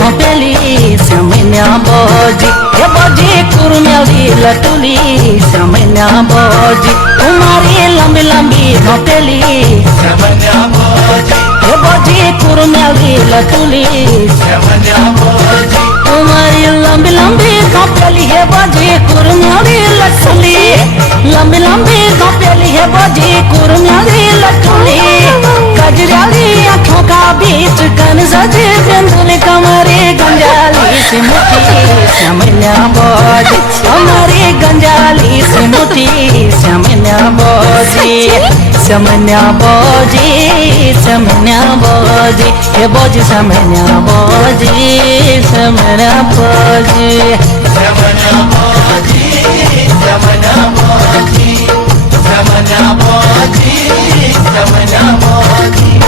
घोपेली समन्या बोजी हे बोजी कुरमेली लटुली समन्या बोजी तुम्हारी लंबी लंबी घोपेली समन्या बोजी हे बोजी कुरमेली लटुली समन्या बोजी तुम्हारी लंबी लंबी घोपेली हे बोजी कुरमेली लटुली लंबी लंबी घोपेली हे बोजी कुरमेली लटुली कजराली आँखों का बीच कन सजे बिंदुल कमरे गंजाली से मुठी समन्या बोजी हमारी गंजाली से मुठी समन्या बोजी समन्या बोजी समन्या बोजी हे बोजी समन्या बोजी समन्या बोजी समन्या बोजी समन्या बोजी समन्या बोजी समन्या बोजी